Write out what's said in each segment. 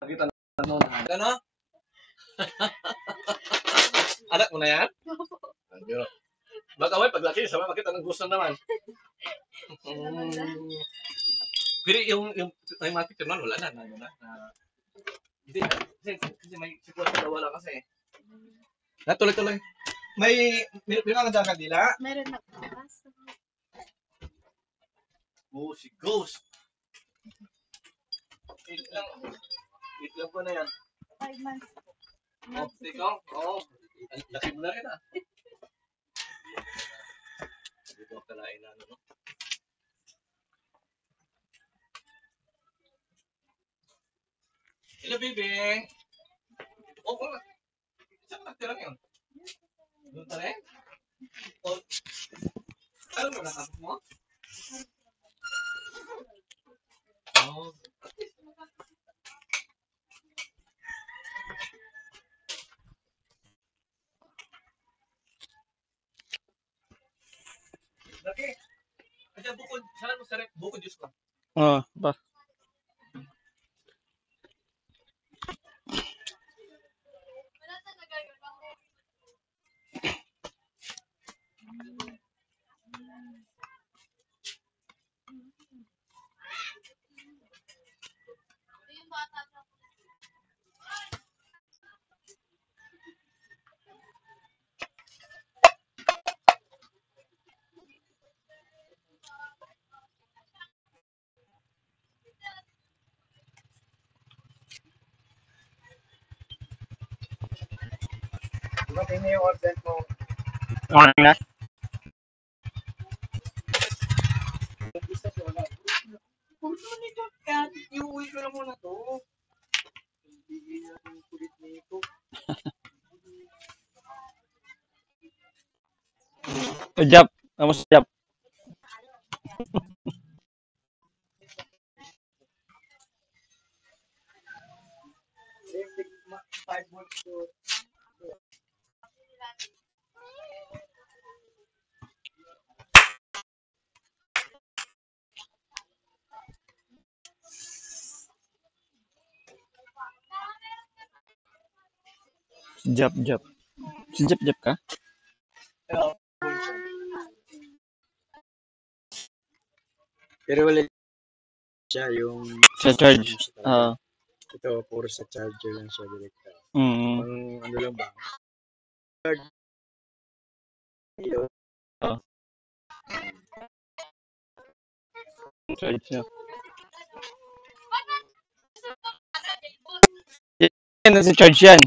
Nakita na noon. Ano? Anak mo na yan? Pero, baka may paglaki, sama makita ng gusto naman. Pero yung mga picture nun, wala na. Kasi may siguro na wala kasi. Tuloy-tuloy. May mga dyan kandila? Meron na. Oh, si Ghost. Ilang po na yan? 5 months po. Oh, ikaw? Oo. Laki mo na rin ah. Dito ka na inano, no? Hello, baby. Oh, saan natin lang yun? Doon pa rin? Oh, ano mo natapos mo? Oh. Laki. Aja bukod, saan mo sarap? Bukod Diyos ko. Oh, ba. Dumating na yung order mo. Okay na. Kung saan ito, kaya iuwi ko na muna to. Hindi natin kulit nito. Jap. Kamusta, Jap? Jap, Jap. Si Jap, Jap ka? Pero wala siya yung Sa charge. ito puro sa charger lang siya direkta. Mm. Ang ano lang ba? Charge. Charge siya. Yan na si charge yan.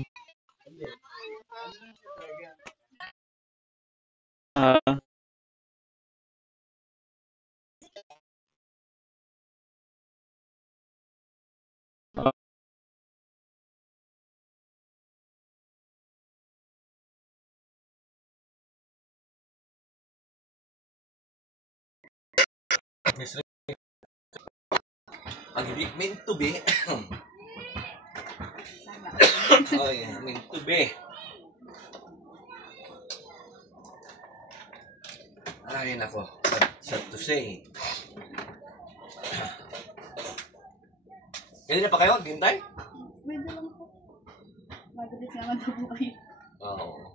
Ang hindi meant to be. Ay, meant to be. Ay, nako. Sad to say. Kanina pa kayo? Gintay? Pwede lang po. Mabilis naman na po kayo. Oo.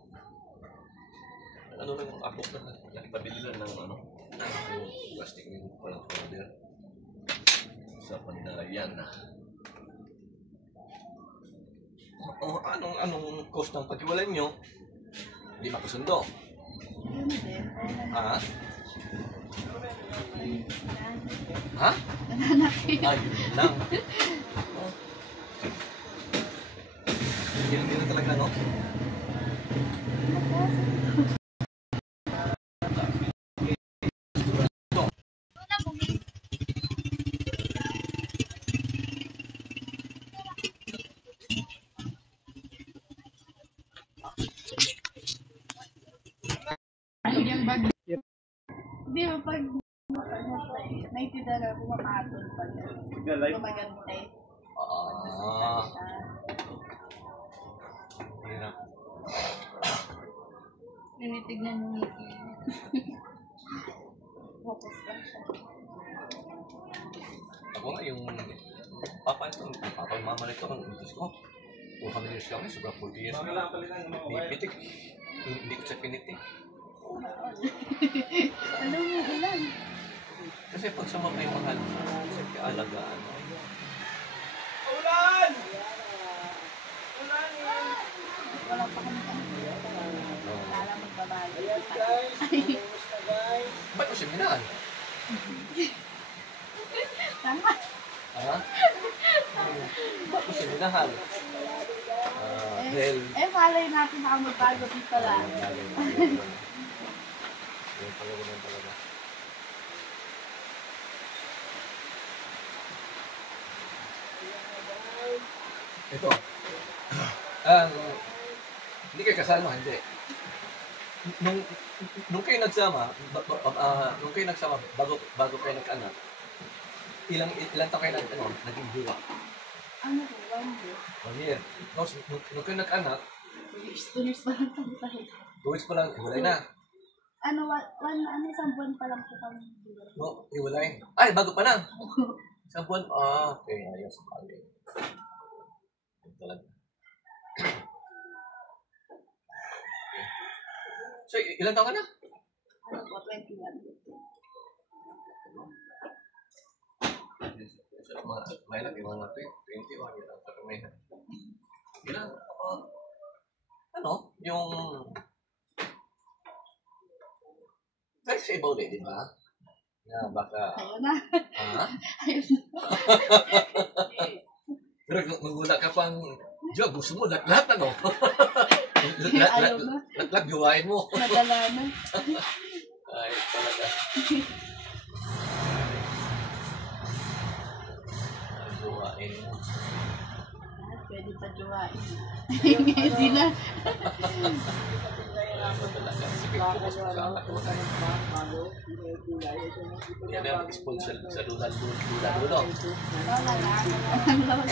Ano lang yung abok na nakipabili lang ng ano? Yung plastic yung palang powder. Sa pandayan na. Anong cost ng paghiwalay nyo? Hindi makasundo. Yun din. Ha? Ha? Ay, yun lang. Hindi na talaga, no? Yung bag. Hindi mo pag may tidara pumapatol pa niya. Gumagante. Hirap. Tinitignan mo ngiti. Focus ka siya. Ako nga yung papa mama naman ito, ang Diyos ko. 200 years kami, sobrang 40 years. Pitik. Hindi ko sa piniti. Alam mo, ilan? Kasi pag sumama yung mahal, siyempre alagaan. Wala pa kami kami. Lala magbabago. Ba't mo siya minahal? Tama. Ha? Ba't mo siya minahal? Dahil... Malay natin na magbago dito lang. Yan talaga. Ito. Hindi kayo kasama, hindi. Nung kayo nagsama, bago kayo nagkaanak, ilang taon kayo naging jowa? Ano po, 1 year. 1 year. Tapos, nung kayo nagkaanak, 2 years pa lang kami tayo. 2 weeks pa lang, hiwalay na. Isang buwan pa lang po kami. No, hiwalay. Ay, bago pa lang. Isang buwan. Okay. Ayos. Okay. Yan talaga. So, ilang taon ka na? Ano po, 21. May lang, yung mga 21. Ilang taon may na. Ilang, yung... Let's say about it, di ba? Na baka... Ayun na. Ha? Ayun na. Pero magulat ka pang, Diyo, gusto mo lahat ano? Ayaw na. Lahat gawain mo. Nadala na. Ay, talaga. Gawain mo. Pwede pa jowain. Hindi na. Talaga. Sige, focus mo sa anak mo. Yan yung sponsor sa lula-lulo. Wala na. Ang lolo.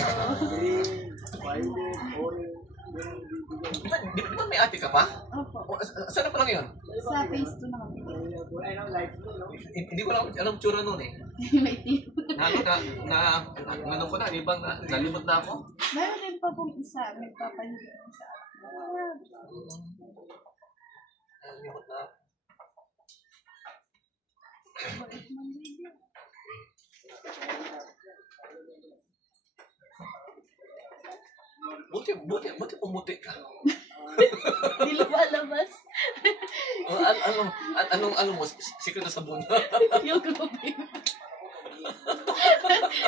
Di ba may ate ka pa? Opo. Saan pa lang yun? Sa phase 2 na kami. Hindi ko alam tsura nun eh. May team. Ko na, di ba nalimot na ako? Meron din pa pong isa. Nagpapahilig sa akin. Nalimot na ako. Buti pumuti ka. Hindi lumalabas. Anong mo? Sikreto sa buwan. Yung grabe.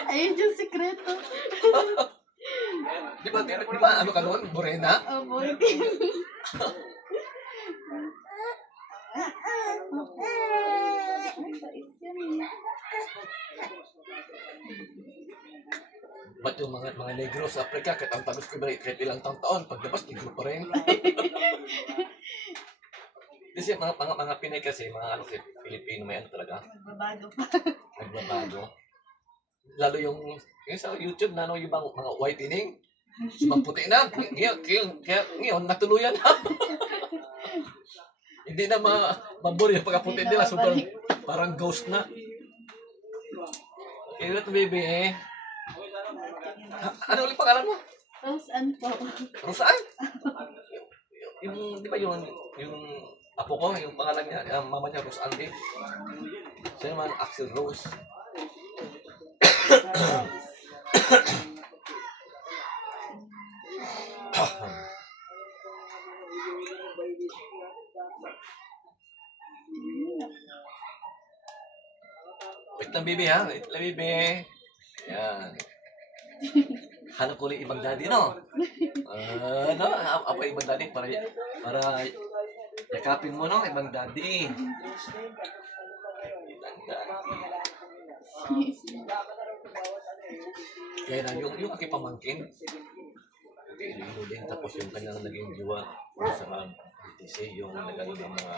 Ayun yung sikreto. Di ba ano ka noon? Morena? Opo, hindi. Ba't yung mga negro sa Africa, kahit ang tagus ko ba, kahit ilang taon, paglabas, negro pa rin. Kasi mga Pinay kasi, mga Pilipino, may talaga. Nagbabago pa. Nagbabago. Lalo yung sa YouTube na yung mga whitening, magputi na. Ngayon, natuluyan na. Hindi na maburi yung pagkaputi nila. Sobrang parang ghost na. Kaya ito, baby, eh. Ano ulit pangalan mo? Rose-Ann po. Rose-Ann? Di ba yung apo ko, yung pangalan niya, yung mama niya, Rose-Ann din. Siya naman, Axel Rose. Wait lang, baby, ha? Wait lang, baby. Yan. Hanap ko ulit ibang daddy, no? Apa ibang daddy para yakapin mo, no? Ibang daddy. Kaya na, yung aking pamangkin, Iloilo din, tapos yung kanyang naging jowa sa BTC, yung nagano ng mga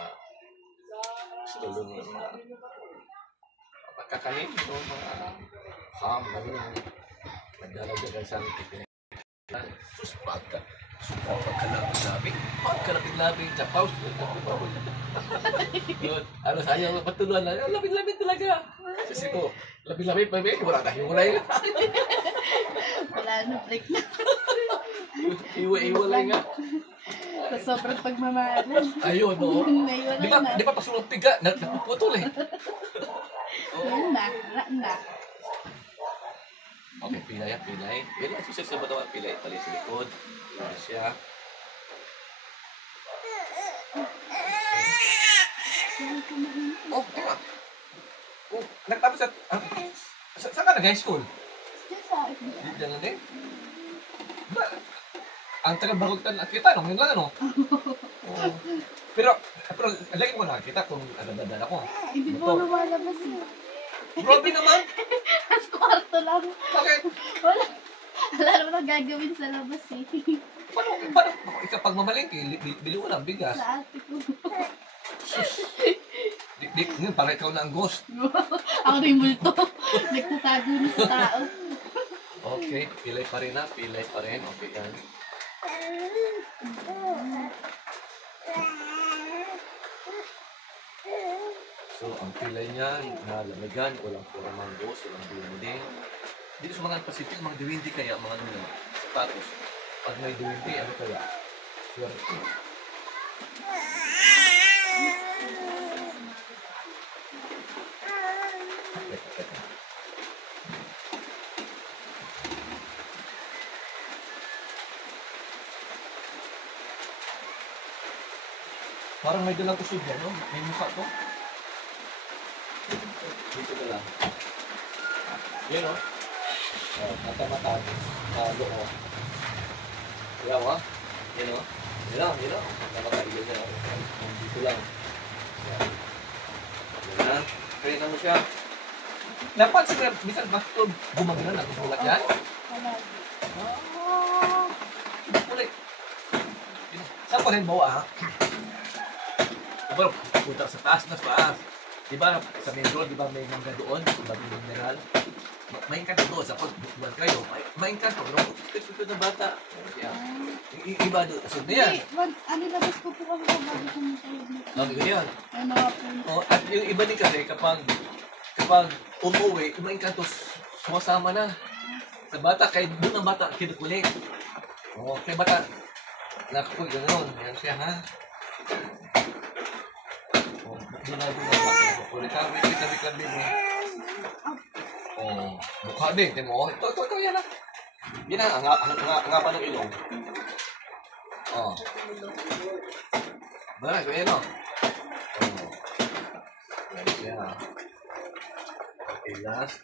stulong ng mga pagkakanin, yung mga ham, nagdalagdagan sa tipin. Sus, pagka. So, pagkalapit-lapit sa pause. Yun, ano sayang patuluan na, lapit-lapit talaga. Kasi ko, lapit-lapit, wala tayong ulay. Wala na, break na. Iwalay nga. Sa sobrang pagmamahalan. Ayun, oo. Naiwalay na. Di ba pasulong piga, napuputol eh. Yun na, wala na. Okay, pilay. Yan ang susunod sa batawa, pilay. Pali sa likod. Pilay siya. Oh, teka. Oh, nagtapos sa... Saan ka nag-high school? Diyan sa akin. Diyan na din? Ba? Ang taga-barutan at kita, no? Ngayon lang, ano? Oh. Pero lagi mo nakakita kung ano ko. Hindi po lumalabas eh. Grabe naman! Sa kwarto lang. Bakit? Wala naman ang gagawin sa labas eh. Paano? Ikaw pag mamalingki, bili mo lang bigas. Sa ate ko. Ngayon, parang ikaw na ang ghost. Ako na yung multo. Nagtatago na sa tao. Okay, pilay pa rin na. Pilay pa rin. Okay, yan. So, ang pilay niya, nalamigan, walang puramang ghost, walang diwindi. Dito sa mga Pacific, mga diwindi kaya, mga ano yun, sapatos. Pag may diwindi, ano kaya? Swerte. Parang may dalang kusog yan, no? May mukha to. Dito na lang. Yan, no? Mata-mata. Loo. Yan, ha? Yan, no? Yan lang, yan lang. Mata-mata. Yan, yan. Dito lang. Yan. Yan na. Kaya na mo siya. Napansin ko, minsan ba ito gumagana na gulat yan? Ulit. Saan pa rin mo, ha? Diba, punta sa taas na sa taas. Diba, sa main road, diba may mangga doon, bagong mineral. May engkanto doon, sa pagbuwan kayo, may engkanto, pero ito na bata. Iba doon, so na yan. Ano labas ko po kami sa bago kami tayo. Okay, ganyan. Ano nga po. At yung iba din kasi, kapag umuwi, yung mga engkanto, sumasama na. Sa bata, kaya doon ang bata, kinukulit. Kaya bata, napapag gano'n. Yan siya, ha? Doon na. Ulit ka, wait lang din mo. Mukha din, di mo? Ito, yan na. Yan na, ang ng ilong. Baray, kaya yan o. Yan siya. Okay, last.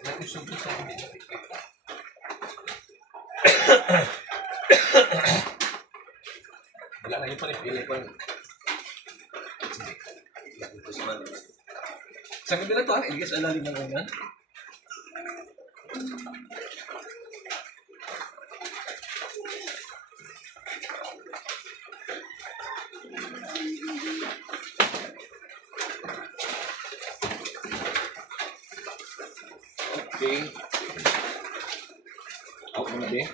Nag-usog ko sa hindi nakikita. Wala na yun pa rin. Pilay pa rin. Sa kabila to, ilagay sa alalim ng ganyan. Okay. Okay na din.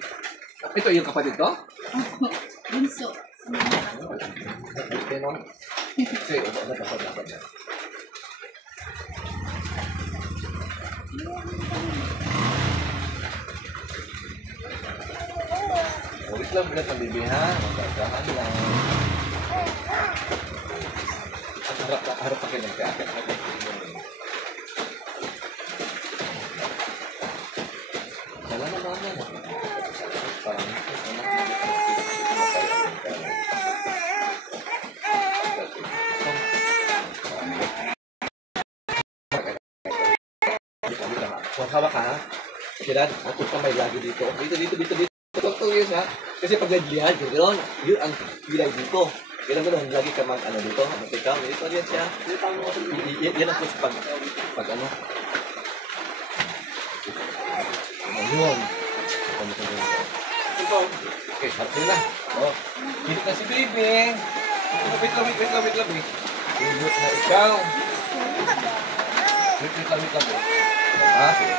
Ito yung kapatid to? Bunso. Okay, no? Okay, dapat. Wait lang, bilang pang-bibi, ha? Magkakahan lang. Harap pa kayo nagkakit. Wala na mga na. Parang hawak ka, ha? Kailan, ako kamay lagi dito. Dito. Ito yun, ha? Kasi pag nagilihan, yun ang gilay dito. Kailan lagi ka ano dito, ikaw, dito yan siya. Yan ang puso pag ano. Ayun. Okay, harap na. Hilit na si baby. Wait lang. Hilit na ikaw. Wait lang. Ha? Sige.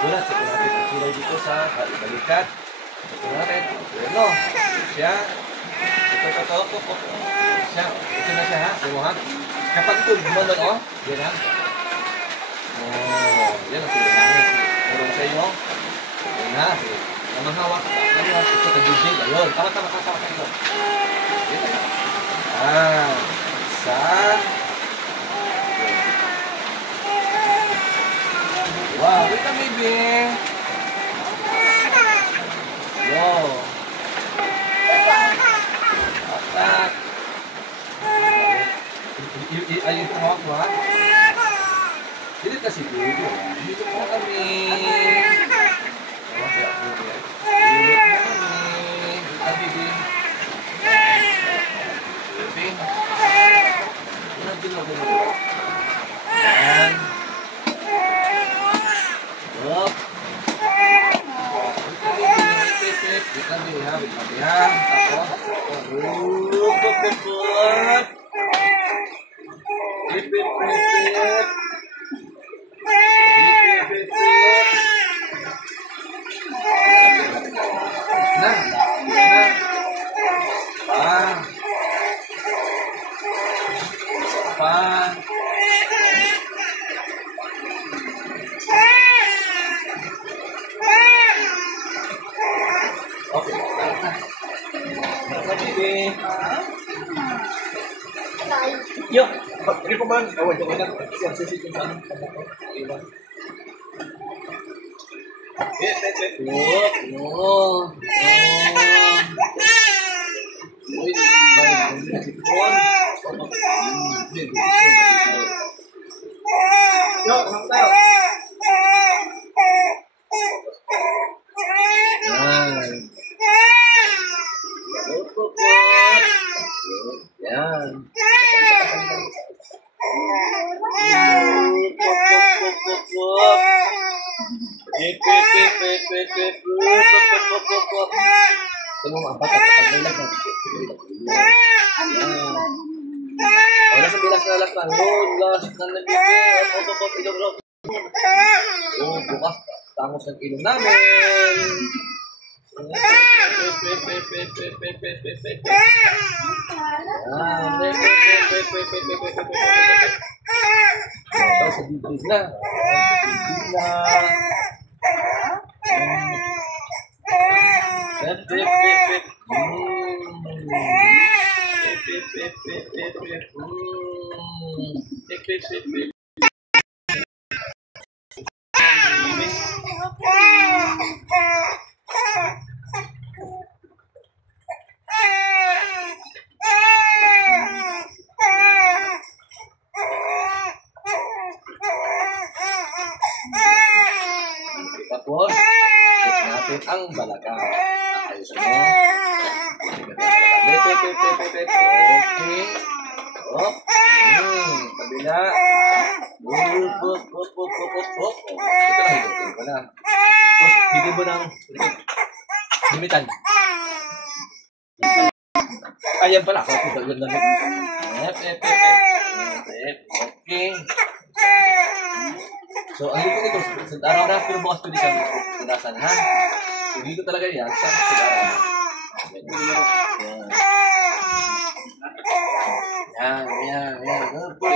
Ulat, sa natin ang kilay dito sa balikat. Ito natin. Bueno. Siya. Ito. Siya. Ito na siya, ha? Ito mo, ha? Kapag ito, gumanon, oh. Yan, ha? Oh, yan ang kilay namin. Meron sa iyo. Yan, ha? Sige. Namang hawak. Namang ito ka jujig. Ayun. Tama. Ito. Yan. Isa. Wow, wait a baby. Yo. Atak. Ayun po ako, ha? Dito kasi dito. Dito po kami. Baby. Yan. Up. Kita lihat. Yuk, ini pemain. Oh, jangan siap sisi sana. Bukas tangos ng ilong namin. Sa bibig na. Tapos, check natin ang balakang. Ayos mo. Okay. Oh. Kabila. Ito na, hidutin ko na. Tapos, bigyan mo ng limitan. Ayan pala. Ito yun lang. Okay. So, ang dito ito, sa araw-araw, pero bukas pwede siya punasan, ha? So, dito talaga yan, sa araw-araw. Yan. Put.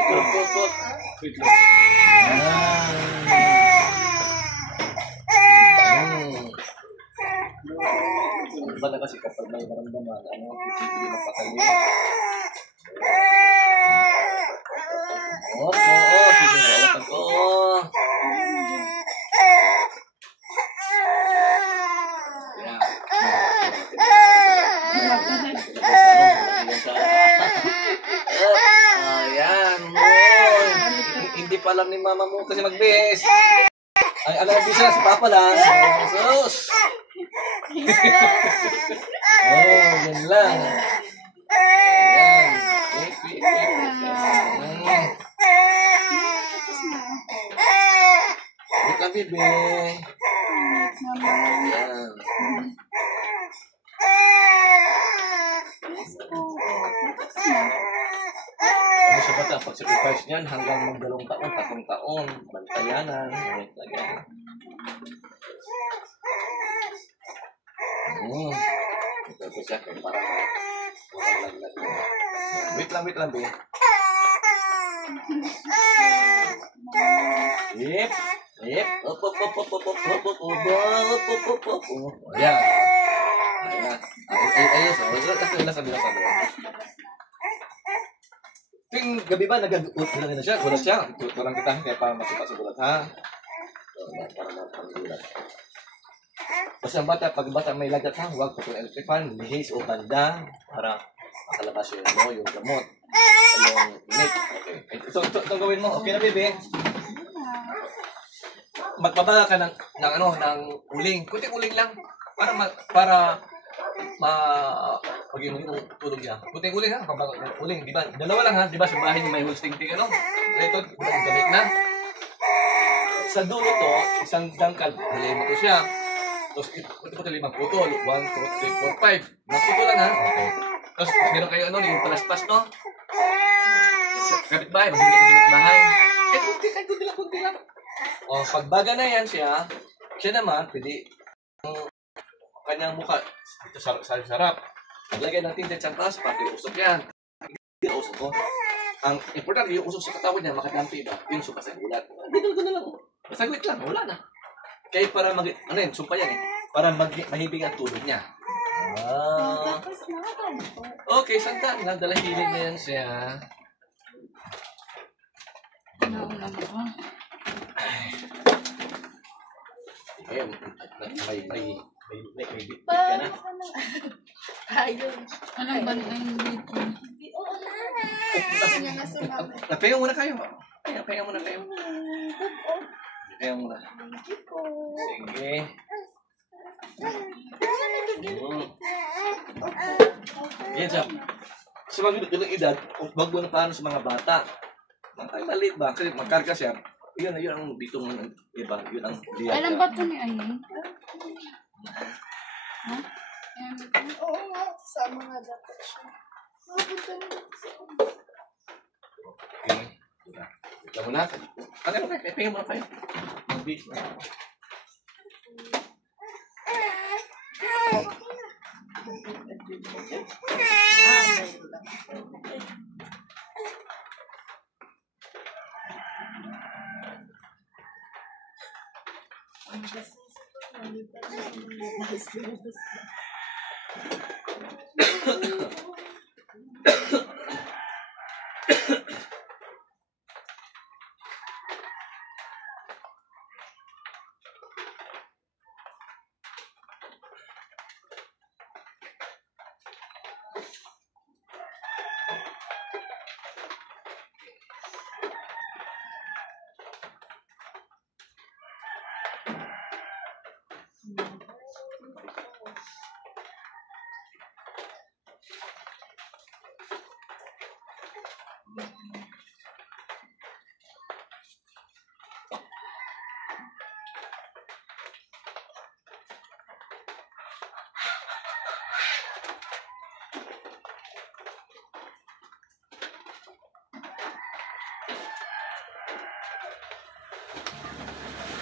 Iba na kasi kapag may maramdaman, hindi magpakali. Sige, ko. Hindi pa alam ni mama mo kasi magbihis. Ay, alam bisa si papa lang. Sus. Yan lang. Yan. Buka bibi. Yan. Ano siya sa bata, pag-sacrifice niyan hanggang magdalawang taon, 3 taon, bantayanan, lagyan. Ito po siya, kaya para malaglag. Wait lang, be. Yep. Up. Ayan. Ayos. Kasi sabi. Ting gabi ba nag-ut na siya? Gulat siya. Kurang kita kaya para masipat sa gulat, ha? Para gulat. Basta ang bata, pag bata may lagat, ha? Huwag po electric fan, lihis o banda para makalabas yung gamot. Yung init. Okay. Itong gawin mo. Okay na, baby? Magbabaga ka ng uling. Kunting uling lang. Para pag yung tulog niya. Kunting uling, ha? Pagbaga ng uling. Di ba? Dalawa lang, ha? Di ba? Sa bahay niyo may hosting ting, ano? Ito, gamit na. Sa dulo to, isang dangkal. Halay mo to siya. Tapos, ito 5 putol. 1, 2, 3, 4, 5. Putol lang, ha? Okay. Tapos, meron kayo, yung palaspas, no? Kapit-bahay, magbigay ka sa kapit-bahay. Kunti lang. O, pagbaga na yan siya naman, pwede ang kanyang mukha ito sarap. Maglagay ng tinted sa taas, pati usok yan. Hindi na usok ko. Ang importante, yung usok sa katawan niya, makatampi ba? Yung suka sa gulat. Dito na lang. Masaglit lang, wala na. Kaya para sumpa yan eh. Para mahibig ang tulog niya. Okay, santa. Nagdalahilin na yan siya. Ayun, may bit ka na. Ayun. Anong bandang dito? Napayaw muna kayo. Payaw muna kayo. Payaw muna. Sige. Yan siya. Sa mga edad, wag mo na paano sa mga bata. Ang maliit ba? Kasi magkarga siya. Yun ang dito ng iba. Yun ang diya. Ilang bato ni Ayun? Ha? Oo nga, sa mga dapat siya. Okay. Ito muna. Ano kayo? Pingin muna kayo. Mag-beat na.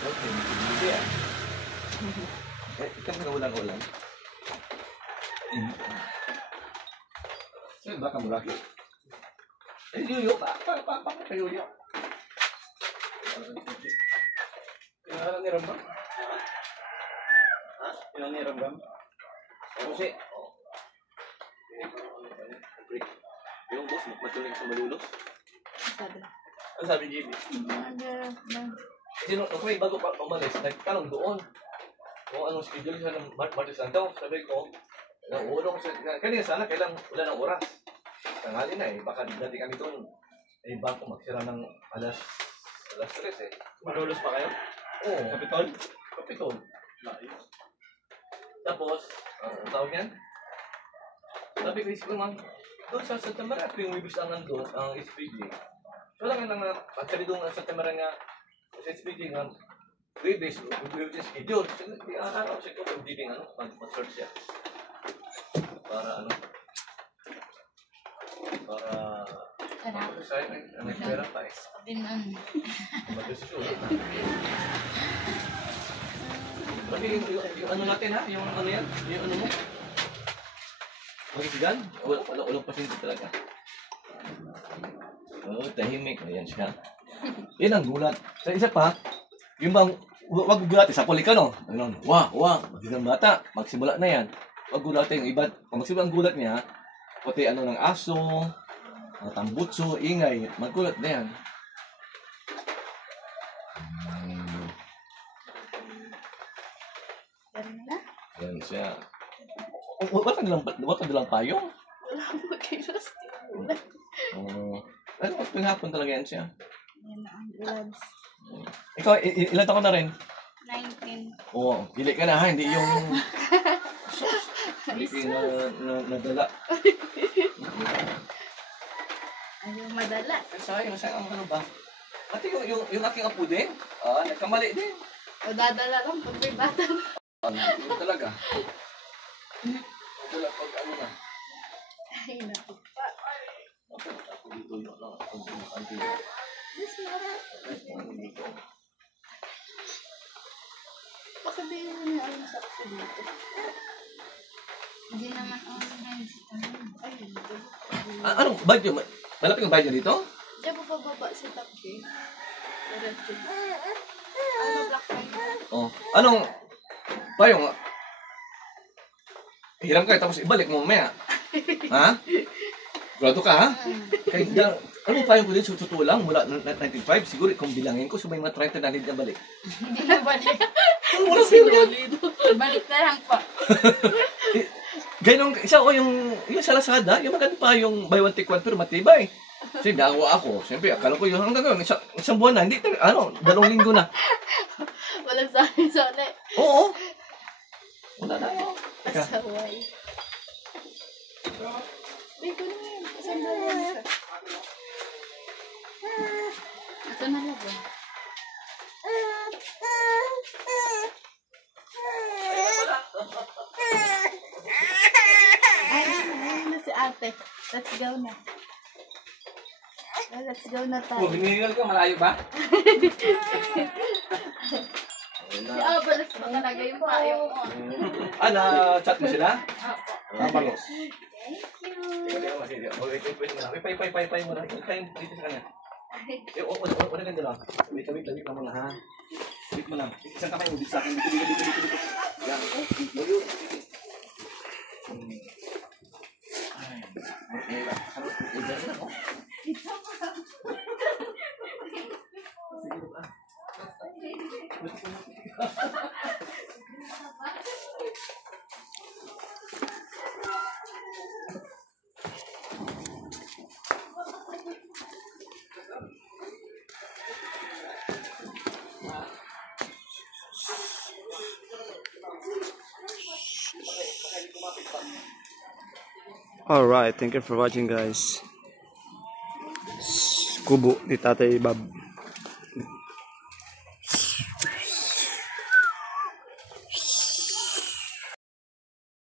Okay, hindi yan. Ikaw na ulang-ulang. Saan ba ka mula? Yuyo pa. Yuyo. Kailangan ni Rambam? Ha? Kailangan ni Rambam? Kasi, yung boss, magmatuling sa malulos. Ano sabi ni Jimmy? Sino, okay, bago pa umalis, nagtanong doon kung anong schedule siya ng Martes lang daw. Sabi ko, naulong siya, kanina sana kailang wala ng oras. Tanghali na eh, baka dati kami doon. Eh, bako magsira ng alas 3 eh. Malulos pa kayo? Oo. Kapitol. Tapos, tawag yan? Sabi ko, isip ko naman, doon sa Santa Maria, yung wibis ang nandun, ang SPG. So lang nga nga, actually doon sa Santa Maria nga, sa SPG nga, wibis schedule. Araw siya ko, pag dibing mag-search siya. Para Sarap. Sayang eh. May pera pa eh. Binan. Mag-desisyon. Sabi yung ano natin ha? Yung ano yan? Yung ano mo? Magisigan? Walang pasyente talaga. Oo, tahimik. Ayan siya. Yan ang gulat. Sa isa pa, yung bang, wag gulatin sa puli ka no? Ano? Wah, magigang bata. Magsimula na yan. Wag gulatin yung iba. Kung magsimula ang gulat niya, pati ano ng aso, tambutso, ingay, maggulat na yan. Ganun na. Yan siya. Ba't ka nilang payong? Wala mo kilos. Ano, pinghapon talaga yan siya. Yan na ang gloves. Ikaw, ilan taon na rin? 19. Oo, pili ka na ha, hindi yung... Hindi yung nadala. Ayaw madala. Sayang, ano ba? Pati yung aking apo din, nagkamali din. O dadala lang pag may bata. Ano talaga? Wala pag ano na. Ay, naku. Ako dito yun lang. Yes, Mara. Pasabihin mo niya ang saksi dito. Hindi naman online dito. Ay, hindi. Anong bayad yun? Malapit yung bayad niya dito? Diyan po pababa si Tapi. Diretso. Ano, black line? Oh. Anong payong? Hiram ka tapos ibalik mo mamaya. Ha? Grado ka ha? Kaya anong payong ko din sututo lang mula 1995? Siguro kung bilangin ko, may mga 30 na hindi na balik. Hindi na balik. Wala siguro. Balik na lang po. Ganun, isa o yung sa Lazada, yung maganda pa yung buy one take one pero matibay. Kasi naawa ako. Siyempre, akala ko yung hanggang ngayon, isang buwan na, hindi, 2 linggo na. Walang sali-sali. Oo. Wala na yun. Teka. Asaway. Ay, ko na yun. Saan ba yan? Ito na lang. Ayun na si ate. Let's go na. Let's go na tayo. Hinihingal ka, malayo ba? Si Abalas pa talaga yung payong mo. Na-chat mo sila? Opo. Bango. Thank you. Pay mo na. Pay dito sa kanya. Wala ganda lang. Wait lang muna ha. Wait mo lang. Isang kamay mo dito sa akin. Dito. Yan. Yun. Ay. Ano? Iba na ako. Alright, thank you for watching guys. Kubo ni Tatay Bob.